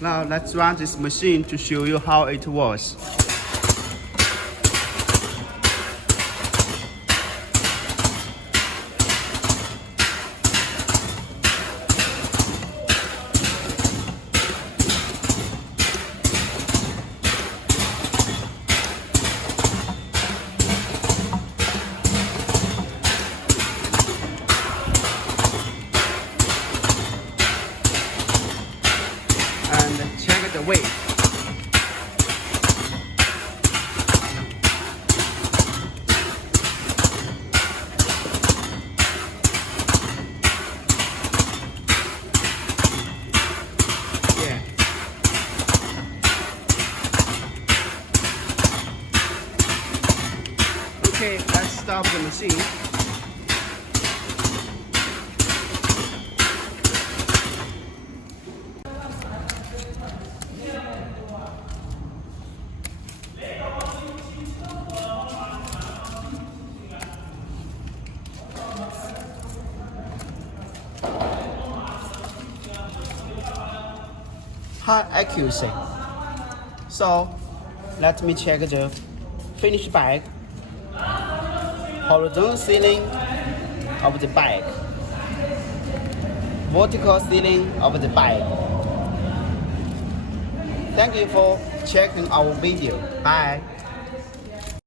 Now let's run this machine to show you how it works. And check the weight. Yeah. Okay, let's stop the machine. High accuracy. So let me check the finished bag. Horizontal sealing of the bag. Vertical sealing of the bag. Thank you for checking our video. Bye.